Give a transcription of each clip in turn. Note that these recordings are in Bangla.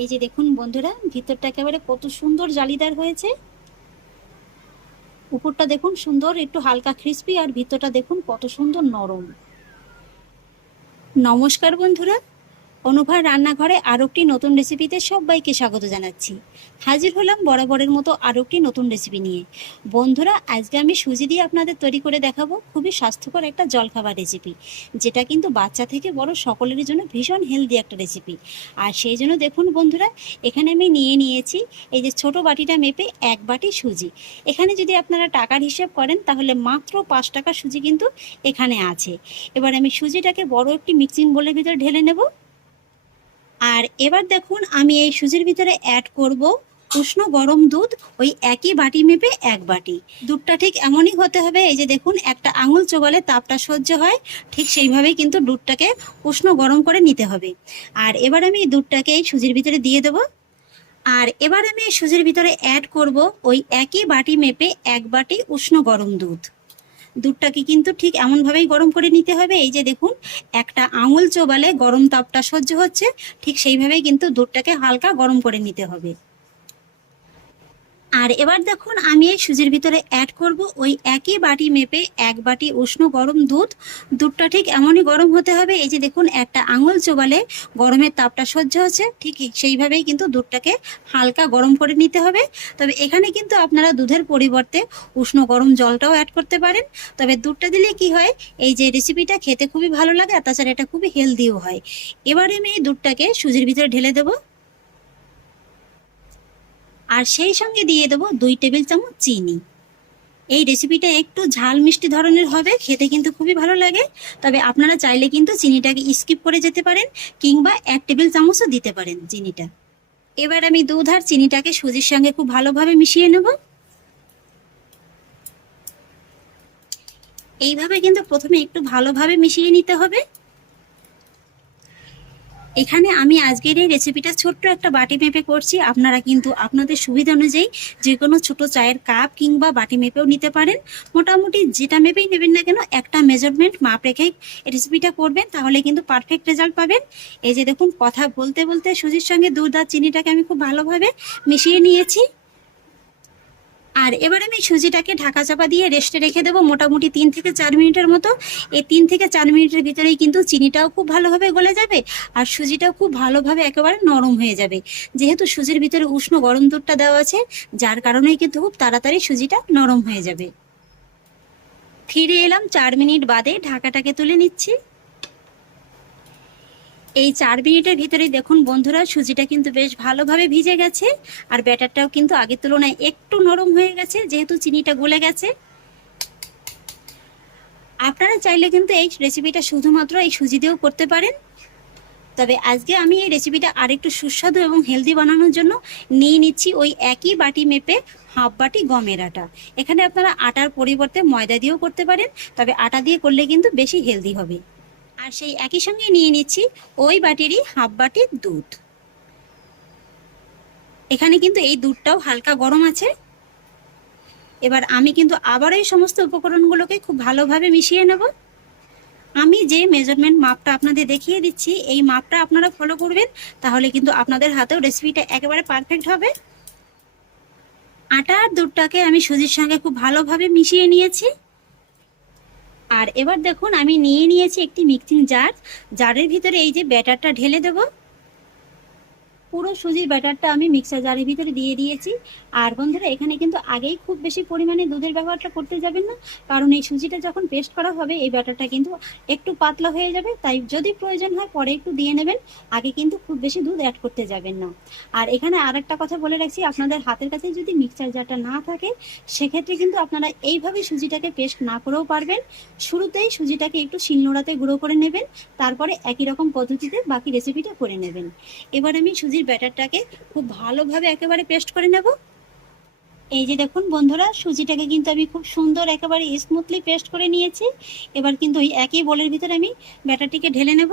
এই যে দেখুন বন্ধুরা, ভিতরটা একেবারে কত সুন্দর জালিদার হয়েছে। উপরটা দেখুন সুন্দর, একটু হালকা ক্রিস্পি আর ভিতরটা দেখুন কত সুন্দর নরম। নমস্কার বন্ধুরা অনুভার রান্নাঘরে আরও একটি নতুন রেসিপিতে সবাইকে স্বাগত জানাচ্ছি। হাজির হলাম বরাবরের মতো আরও একটি নতুন রেসিপি নিয়ে। বন্ধুরা, আজকে আমি সুজি দিয়ে আপনাদের তৈরি করে দেখাবো খুবই স্বাস্থ্যকর একটা জলখাবার রেসিপি, যেটা কিন্তু বাচ্চা থেকে বড় সকলের জন্য ভীষণ হেলদি একটা রেসিপি। আর সেই জন্য দেখুন বন্ধুরা, এখানে আমি নিয়ে নিয়েছি এই যে ছোট বাটিটা মেপে এক বাটি সুজি। এখানে যদি আপনারা টাকার হিসাব করেন, তাহলে মাত্র পাঁচ টাকা সুজি কিন্তু এখানে আছে। এবার আমি সুজিটাকে বড় একটি মিক্সিং বোলের ভিতরে ঢেলে নেব। আর এবার দেখুন আমি এই সুজির ভিতরে অ্যাড করব উষ্ণ গরম দুধ, ওই একই বাটি মেপে এক বাটি। দুধটা ঠিক এমনই হতে হবে, এই যে দেখুন একটা আঙুল চোবালে তাপটা সহ্য হয়, ঠিক সেইভাবেই কিন্তু দুধটাকে উষ্ণ গরম করে নিতে হবে। আর এবার আমি দুধটাকে এই সুজির ভিতরে দিয়ে দেবো। আর এবার আমি এই সুজির ভিতরে অ্যাড করব ওই একই বাটি মেপে এক বাটি উষ্ণ গরম দুধ। দুধটাকে কিন্তু ঠিক এমনভাবেই গরম করে নিতে হবে। এই যে দেখুন, একটা আঙুল চোবালে গরম তাপটা সহ্য হচ্ছে, ঠিক সেইভাবেই কিন্তু দুধটাকে হালকা গরম করে নিতে হবে। আর এবার দেখুন আমি এই সুজির ভিতরে অ্যাড করব ওই একই বাটি মেপে এক বাটি উষ্ণ গরম দুধ। দুধটা ঠিক এমনই গরম হতে হবে, এই যে দেখুন একটা আঙুল চোবালে গরমের তাপটা সহ্য হচ্ছে, ঠিক সেইভাবেই কিন্তু দুধটাকে হালকা গরম করে নিতে হবে। তবে এখানে কিন্তু আপনারা দুধের পরিবর্তে উষ্ণ গরম জলটাও অ্যাড করতে পারেন। তবে দুধটা দিলে কি হয়, এই যে রেসিপিটা খেতে খুবই ভালো লাগে আর তাছাড়া এটা খুবই হেলদিও হয়। এবারে আমি এই দুধটাকে সুজির ভিতরে ঢেলে দেবো। আর সেই সঙ্গে দিয়ে দেবো দুই টেবিল চামচ চিনি। এই রেসিপিটা একটু ঝাল মিষ্টি ধরনের হবে, খেতে কিন্তু খুবই ভালো লাগে। তবে আপনারা চাইলে কিন্তু চিনিটাকে স্কিপ করে যেতে পারেন কিংবা এক টেবিল চামচও দিতে পারেন চিনিটা। এবার আমি দুধ আর চিনিটাকে সুজির সঙ্গে খুব ভালোভাবে মিশিয়ে নেব। এইভাবে কিন্তু প্রথমে একটু ভালোভাবে মিশিয়ে নিতে হবে। এখানে আমি আজকের এই রেসিপিটা ছোট্ট একটা বাটি মেপে করছি। আপনারা কিন্তু আপনাদের সুবিধা অনুযায়ী যে কোনো ছোট চায়ের কাপ কিংবা বাটি মেপেও নিতে পারেন। মোটামুটি যেটা মেপেই নেবেন না কেন, একটা মেজারমেন্ট মাপ রেখে রেসিপিটা করবেন, তাহলে কিন্তু পারফেক্ট রেজাল্ট পাবেন। এই যে দেখুন, কথা বলতে বলতে সুজির সঙ্গে দুধ আর চিনিটাকে আমি খুব ভালোভাবে মিশিয়ে নিয়েছি। আর এবার আমি সুজিটাকে ঢাকা চাপা দিয়ে রেস্টে রেখে দেবো মোটামুটি তিন থেকে চার মিনিটের মতো। এই তিন থেকে চার মিনিটের ভিতরেই কিন্তু চিনিটাও খুব ভালোভাবে গলে যাবে আর সুজিটাও খুব ভালোভাবে একেবারে নরম হয়ে যাবে। যেহেতু সুজির ভিতরে উষ্ণ গরম দুধটা দেওয়া আছে, যার কারণেই কিন্তু খুব তাড়াতাড়ি সুজিটা নরম হয়ে যাবে। ফিরে এলাম চার মিনিট বাদে ঢাকাটাকে তুলে নিচ্ছি। এই চার মিনিটের ভিতরে দেখুন বন্ধুরা, সুজিটা কিন্তু বেশ ভালোভাবে ভিজে গেছে আর ব্যাটারটাও কিন্তু আগের তুলনায় একটু নরম হয়ে গেছে, যেহেতু চিনিটা গলে গেছে। আপনারা চাইলে কিন্তু এই রেসিপিটা শুধুমাত্র এই সুজি দিয়েও করতে পারেন। তবে আজকে আমি এই রেসিপিটা আরেকটু সুস্বাদু এবং হেলদি বানানোর জন্য নিয়ে নিচ্ছি ওই একই বাটি মেপে হাফ বাটি গমের আটা। এখানে আপনারা আটার পরিবর্তে ময়দা দিয়েও করতে পারেন, তবে আটা দিয়ে করলে কিন্তু বেশি হেলদি হবে। আর সেই একই সঙ্গে নিয়ে নিচ্ছি ওই বাটিরই হাফ বাটির দুধ। এখানে কিন্তু এই দুধটাও হালকা গরম আছে। এবার আমি কিন্তু আবার এই সমস্ত উপকরণগুলোকে খুব ভালোভাবে মিশিয়ে নেব। আমি যে মেজারমেন্ট মাপটা আপনাদের দেখিয়ে দিচ্ছি, এই মাপটা আপনারা ফলো করবেন, তাহলে কিন্তু আপনাদের হাতেও রেসিপিটা একেবারে পারফেক্ট হবে। আটা আর দুধটাকে আমি সুজির সঙ্গে খুব ভালোভাবে মিশিয়ে নিয়েছি। আর এবার দেখুন, আমি নিয়ে নিয়েছি একটি মিক্সিং জার। জারের ভিতরে এই যে ব্যাটারটা ঢেলে দেব। পুরো সুজির ব্যাটারটা আমি মিক্সার জারের ভিতরে দিয়ে দিয়েছি। আর বন্ধুরা, এখানে কিন্তু আগেই খুব বেশি পরিমাণে দুধের ব্যবহারটা করতে যাবেন না। কারণ এই সুজিটা যখন পেস্ট করা হবে, এই ব্যাটারটা কিন্তু একটু পাতলা হয়ে যাবে। তাই যদি প্রয়োজন হয়, পরে একটু দিয়ে নেবেন। আগে কিন্তু খুব বেশি দুধ অ্যাড করতে যাবেন না। আর এখানে আর একটা কথা বলে রাখছি, আপনাদের হাতের কাছে যদি মিক্সার জারটা না থাকে, সেক্ষেত্রে কিন্তু আপনারা এইভাবে সুজিটাকে পেস্ট না করেও পারবেন। শুরুতেই সুজিটাকে একটু শিলনোড়াতে গুঁড়ো করে নেবেন। তারপরে একই রকম পদ্ধতিতে বাকি রেসিপিটা করে নেবেন। এবার আমি সুজির ব্যাটারটাকে খুব ভালোভাবে একেবারে পেস্ট করে নেব। এই যে দেখুন বন্ধুরা, সুজিটাকে কিন্তু আমি খুব সুন্দর একেবারে স্মুথলি পেস্ট করে নিয়েছি। এবার কিন্তু ওই একই বোলের ভিতরে আমি ব্যাটারটিকে ঢেলে নেব।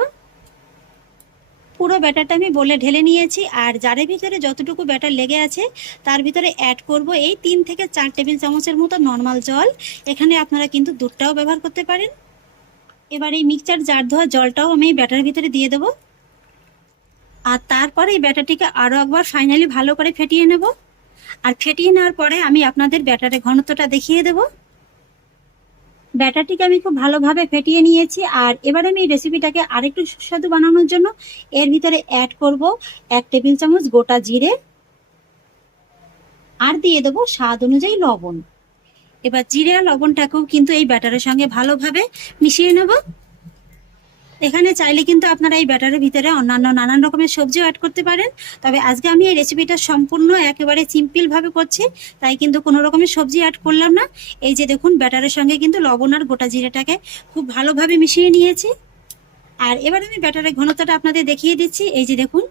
পুরো ব্যাটারটা আমি বলে ঢেলে নিয়েছি আর জারের ভিতরে যতটুকু ব্যাটার লেগে আছে, তার ভিতরে অ্যাড করব এই তিন থেকে চার টেবিল চামচের মতো নর্মাল জল। এখানে আপনারা কিন্তু দুধটাও ব্যবহার করতে পারেন। এবার এই মিক্সচার জার ধোয়া জলটাও আমি ব্যাটার ভিতরে দিয়ে দেবো। আর তারপরে এই ব্যাটারটিকে আরও একবার ফাইনালি ভালো করে ফেটিয়ে নেব। আর ফেটিয়ে নেওয়ার পরে আমি আপনাদের ব্যাটারের ঘনত্বটা দেখিয়ে দেব। ব্যাটারটিকে আমি খুব ভালোভাবে ফেটিয়ে নিয়েছি। আর এবার আমি এই রেসিপিটাকে আরেকটু সুস্বাদু বানানোর জন্য এর ভিতরে অ্যাড করব এক টেবিল চামচ গোটা জিরে আর দিয়ে দেবো স্বাদ অনুযায়ী লবণ। এবার জিরে আর লবণটাকেও কিন্তু এই ব্যাটারের সঙ্গে ভালোভাবে মিশিয়ে নেব। এখানে চাইলে কিন্তু আপনারা এই ব্যাটারের ভিতরে অন্যান্য নানান রকমের সবজিও অ্যাড করতে পারেন। তবে আজকে আমি এই রেসিপিটা সম্পূর্ণ একেবারে সিম্পল ভাবে করছি, তাই কিন্তু কোনো রকমের সবজি অ্যাড করলাম না। এই যে দেখুন, ব্যাটারের সঙ্গে কিন্তু লবণ আর গোটা জিরেটাকে খুব ভালোভাবে মিশিয়ে নিয়েছি। আর এবার আমি ব্যাটারের ঘনত্বটা আপনাদের দেখিয়ে দিচ্ছি। এই যে দেখুন,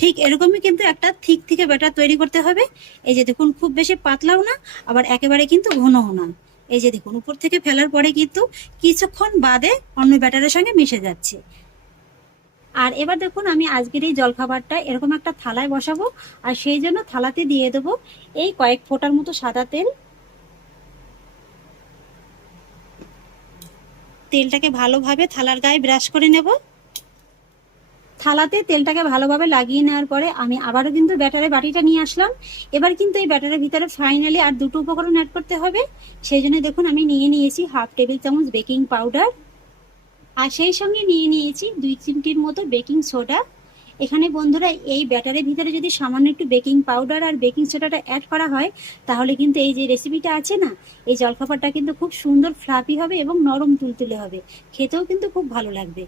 ঠিক এরকমই কিন্তু একটা থিক থেকে ব্যাটার তৈরি করতে হবে। এই যে দেখুন, খুব বেশি পাতলাও না, আবার একেবারে কিন্তু ঘনও না। এই যে দেখুন, উপর থেকে ফেলার পরে কিন্তু কিছুক্ষণ বাদে অন্য ব্যাটারের সঙ্গে মিশে যাচ্ছে। আর এবার দেখুন, আমি আজকের এই জলখাবারটা এরকম একটা থালায় বসাবো, আর সেই জন্য থালাতে দিয়ে দেবো এই কয়েক ফোঁটার মতো সাদা তেল। তেলটাকে ভালোভাবে থালার গায়ে ব্রাশ করে নেব। থালাতে তেলটাকে ভালোভাবে লাগিয়ে নেওয়ার পরে আমি আবারও কিন্তু ব্যাটারের বাটিটা নিয়ে আসলাম। এবার কিন্তু এই ব্যাটারের ভিতরে ফাইনালি আর দুটো উপকরণ অ্যাড করতে হবে। সেই জন্য দেখুন আমি নিয়ে নিয়েছি হাফ টেবিল চামচ বেকিং পাউডার আর সেই সঙ্গে নিয়ে নিয়েছি দুই চিমটির মতো বেকিং সোডা এখানে বন্ধুরা এই ব্যাটারের ভিতরে যদি সামান্য একটু বেকিং পাউডার আর বেকিং সোডাটা অ্যাড করা হয়, তাহলে কিন্তু এই যে রেসিপিটা আছে না, এই জলখাবারটা কিন্তু খুব সুন্দর ফ্লাফি হবে এবং নরম তুলতুলে হবে। খেতেও কিন্তু খুব ভালো লাগবে।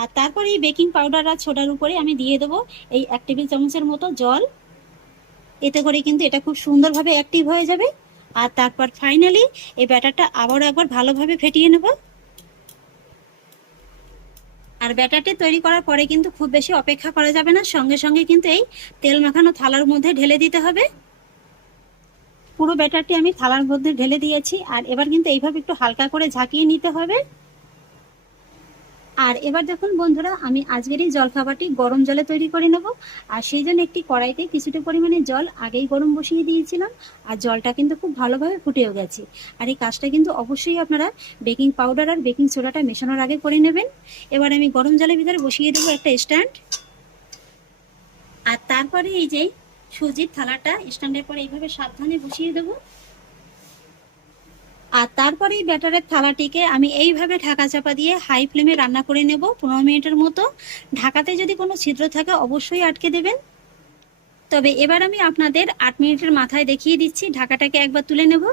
আর তারপরে এই বেকিং পাউডার আর ছোটার উপরে আমি দিয়ে দেবো এই এক টেবিল চামচের মতো জল। এতে করে কিন্তু এটা খুব সুন্দরভাবে অ্যাক্টিভ হয়ে যাবে। আর তারপর ফাইনালি এই ব্যাটারটা আবারও একবার ভালোভাবে ফেটিয়ে নেব। আর ব্যাটারটি তৈরি করার পরে কিন্তু খুব বেশি অপেক্ষা করা যাবে না, সঙ্গে সঙ্গে কিন্তু এই তেল মাখানো থালার মধ্যে ঢেলে দিতে হবে। পুরো ব্যাটারটি আমি থালার মধ্যে ঢেলে দিয়েছি, আর এবার কিন্তু এইভাবে একটু হালকা করে ঝাঁকিয়ে নিতে হবে। আর এবার দেখুন বন্ধুরা, আমি আজকের এই জলখাবারটি গরম জলে তৈরি করে নেব। আর সেই জন্য একটি কড়াইতে কিছুটা পরিমাণে জল আগেই গরম বসিয়ে দিয়েছিলাম। আর জলটা কিন্তু খুব ভালোভাবে ফুটেও গেছে। আর এই কাজটা কিন্তু অবশ্যই আপনারা বেকিং পাউডার আর বেকিং সোডাটা মেশানোর আগে করে নেবেন। এবার আমি গরম জলের ভিতরে বসিয়ে দেবো একটা স্ট্যান্ড। আর তারপরে এই যে সুজির থালাটা স্ট্যান্ডের পরে এইভাবে সাবধানে বসিয়ে দেবো। আর তারপরে এই ব্যাটারের থালাটিকে আমি এইভাবে ঢাকা চাপা দিয়ে হাই ফ্লেমে রান্না করে নেব পনেরো মিনিটের মতো। ঢাকাতে যদি কোনো ছিদ্র থাকে অবশ্যই আটকে দেবেন। তবে এবার আমি আপনাদের আট মিনিটের মাথায় দেখিয়ে দিচ্ছি। ঢাকাটাকে একবার তুলে নেব।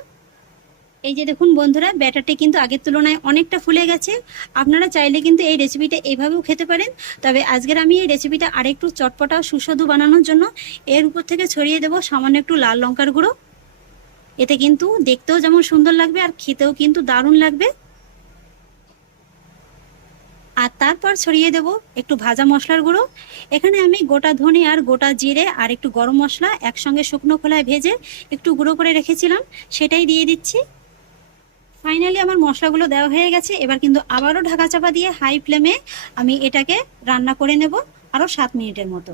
এই যে দেখুন বন্ধুরা, ব্যাটারটি কিন্তু আগের তুলনায় অনেকটা ফুলে গেছে। আপনারা চাইলে কিন্তু এই রেসিপিটা এইভাবেও খেতে পারেন। তবে আজকের আমি এই রেসিপিটা আরেকটু চটপটা সুস্বাদু বানানোর জন্য এর উপর থেকে ছড়িয়ে দেবো সামান্য একটু লাল লঙ্কার গুঁড়ো। এতে কিন্তু দেখতেও যেমন সুন্দর লাগবে আর খেতেও কিন্তু দারুণ লাগবে। আর তারপর ছড়িয়ে দেব একটু ভাজা মশলার গুঁড়ো। এখানে আমি গোটা ধনে আর গোটা জিরে আর একটু গরম মশলা একসঙ্গে শুকনো খোলায় ভেজে একটু গুঁড়ো করে রেখেছিলাম, সেটাই দিয়ে দিচ্ছি। ফাইনালি আমার মশলাগুলো দেওয়া হয়ে গেছে, এবার কিন্তু আবারও ঢাকা চাপা দিয়ে হাই ফ্লেমে আমি এটাকে রান্না করে নেব আরও সাত মিনিটের মতো।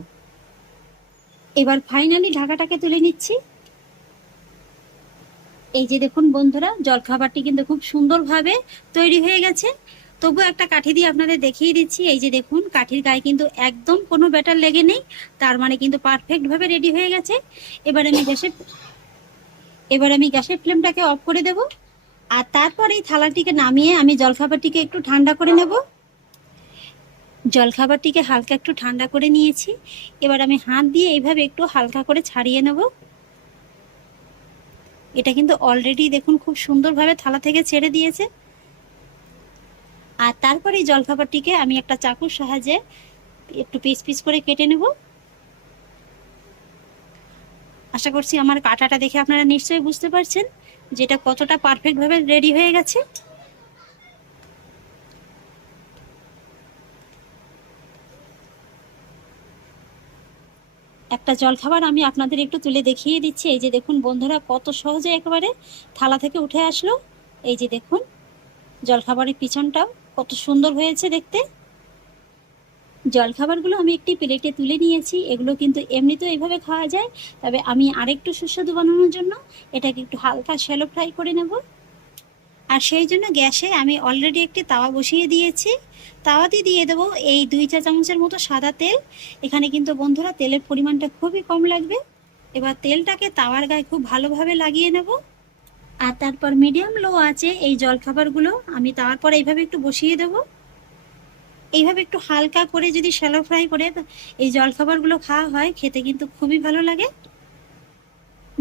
এবার ফাইনালি ঢাকাটাকে তুলে নিচ্ছি। এই যে দেখুন বন্ধুরা, জলখাবারটি কিন্তু খুব সুন্দরভাবে তৈরি হয়ে গেছে। তবু একটা কাঠি দিয়ে আপনাদের দেখিয়ে দিচ্ছি। এই যে দেখুন, কাঠির গায়ে কিন্তু একদম কোনো ব্যাটার লেগে নেই। তার মানে কিন্তু পারফেক্টভাবে রেডি হয়ে গেছে। এবার আমি গ্যাসের এবার আমি গ্যাসের ফ্লেমটাকে অফ করে দেব। আর তারপর এই থালাটিকে নামিয়ে আমি জলখাবারটিকে একটু ঠান্ডা করে নেব। জলখাবারটিকে হালকা একটু ঠান্ডা করে নিয়েছি। এবার আমি হাত দিয়ে এইভাবে একটু হালকা করে ছাড়িয়ে নেব। এটা কিন্তু অলরেডি দেখুন খুব সুন্দরভাবে থালা থেকে ছেড়ে দিয়েছে। আর তারপরে এই জলখাবারটিকে আমি একটা চাকুর সাহায্যে একটু পিস পিস করে কেটে নেব। আশা করছি আমার কাটাটা দেখে আপনারা নিশ্চয়ই বুঝতে পারছেন যেটা কতটা পারফেক্টভাবে রেডি হয়ে গেছে। একটা জলখাবার আমি আপনাদের একটু তুলে দেখিয়ে দিচ্ছি। এই যে দেখুন বন্ধুরা, কত সহজে একেবারে থালা থেকে উঠে আসলো। এই যে দেখুন, জলখাবারের পিছনটাও কত সুন্দর হয়েছে দেখতে। জলখাবারগুলো আমি একটি প্লেটে তুলে নিয়েছি। এগুলো কিন্তু এমনিতেও এইভাবে খাওয়া যায়। তবে আমি আরেকটু সুস্বাদু বানানোর জন্য এটাকে একটু হালকা শ্যালো ফ্রাই করে নেব। আর সেই জন্য গ্যাসে আমি অলরেডি একটি তাওয়া বসিয়ে দিয়েছি। তাওয়াতে দিয়ে দেবো এই দুই চা চামচের মতো সাদা তেল। এখানে কিন্তু বন্ধুরা তেলের পরিমাণটা খুবই কম লাগবে। এবার তেলটাকে তাওয়ার গায়ে খুব ভালোভাবে লাগিয়ে নেব। আর তারপর মিডিয়াম লো আছে এই জলখাবারগুলো, আমি তারপর এইভাবে একটু বসিয়ে দেবো। এইভাবে একটু হালকা করে যদি শ্যালো ফ্রাই করে এই জলখাবারগুলো খাওয়া হয়, খেতে কিন্তু খুবই ভালো লাগে।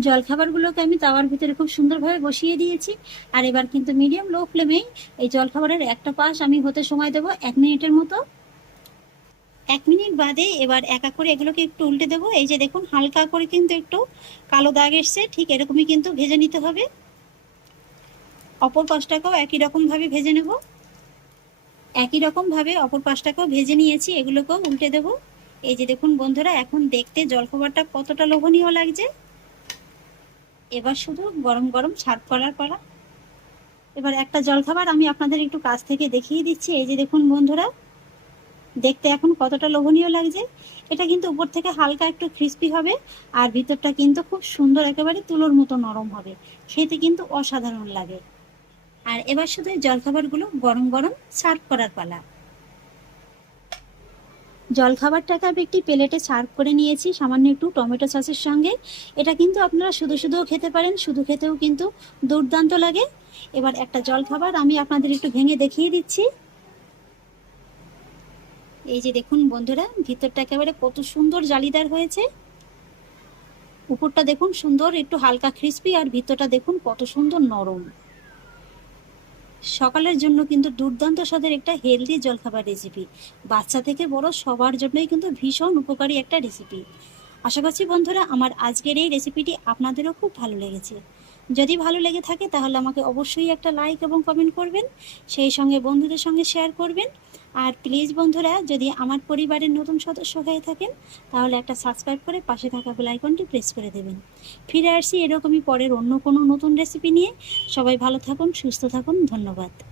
জলখাবারগুলোকে আমি তাওয়ার ভিতরে খুব সুন্দরভাবে বসিয়ে দিয়েছি। আর এবার কিন্তু মিডিয়াম লো ফ্লেমেই এই জলখাবারের একটা পাশ আমি হতে সময় দেবো এক মিনিটের মতো। এক মিনিট বাদে এবার একা করে এগুলোকে একটু উল্টে দেবো। এই যে দেখুন, হালকা করে কিন্তু একটু কালো দাগ এসছে, ঠিক এরকমই কিন্তু ভেজে নিতে হবে। অপর পাশটাকেও একই রকমভাবে ভেজে নেব। একই রকমভাবে অপর পাশটাকেও ভেজে নিয়েছি, এগুলোকেও উল্টে দেব। এই যে দেখুন বন্ধুরা, এখন দেখতে জলখাবারটা কতটা লোভনীয় লাগছে। এবার শুধু গরম গরম সার্ভ করার পরা এবার একটা জলখাবার আমি আপনাদের একটু কাছ থেকে দেখিয়ে দিচ্ছি। এই যে দেখুন বন্ধুরা, দেখতে এখন কতটা লোভনীয় লাগছে। এটা কিন্তু উপর থেকে হালকা একটু ক্রিস্পি হবে আর ভিতরটা কিন্তু খুব সুন্দর একেবারে তুলোর মতো নরম হবে। খেতে কিন্তু অসাধারণ লাগে। আর এবার শুধু জলখাবারগুলো গরম গরম সার্ভ করার পালা। জলখাবারটাকে আমি একটি প্লেটে সার্ভ করে নিয়েছি, সামান্য একটু টমেটো সসের সঙ্গে। এটা কিন্তু আপনারা শুধু শুধুও খেতে পারেন, শুধু খেতেও কিন্তু দুর্দান্ত লাগে। এবার একটা জলখাবার আমি আপনাদের একটু ভেঙে দেখিয়ে দিচ্ছি। এই যে দেখুন বন্ধুরা ভিতরটা একেবারে কত সুন্দর জালিদার হয়েছে। উপরটা দেখুন সুন্দর, একটু হালকা ক্রিস্পি আর ভিতরটা দেখুন কত সুন্দর নরম। সকালের জন্য কিন্তু দুর্দান্ত স্বাদের একটা হেলদি জলখাবার রেসিপি বাচ্চা থেকে বড় সবার জন্যই কিন্তু ভীষণ উপকারী একটা রেসিপি আশা করছি বন্ধুরা, আমার আজকের এই রেসিপিটি আপনাদেরও খুব ভালো লেগেছে। যদি ভালো লেগে থাকে তাহলে আমাকে অবশ্যই একটা লাইক এবং কমেন্ট করবেন। সেই সঙ্গে বন্ধুদের সঙ্গে শেয়ার করবেন। আর প্লিজ বন্ধুরা, যদি আমার পরিবারের নতুন সদস্য হয়ে থাকেন, তাহলে একটা সাবস্ক্রাইব করে পাশে থাকা বেল আইকনটি প্রেস করে দেবেন। ফিরে আসছি এরকমই পরের অন্য কোনো নতুন রেসিপি নিয়ে। সবাই ভালো থাকুন, সুস্থ থাকুন, ধন্যবাদ।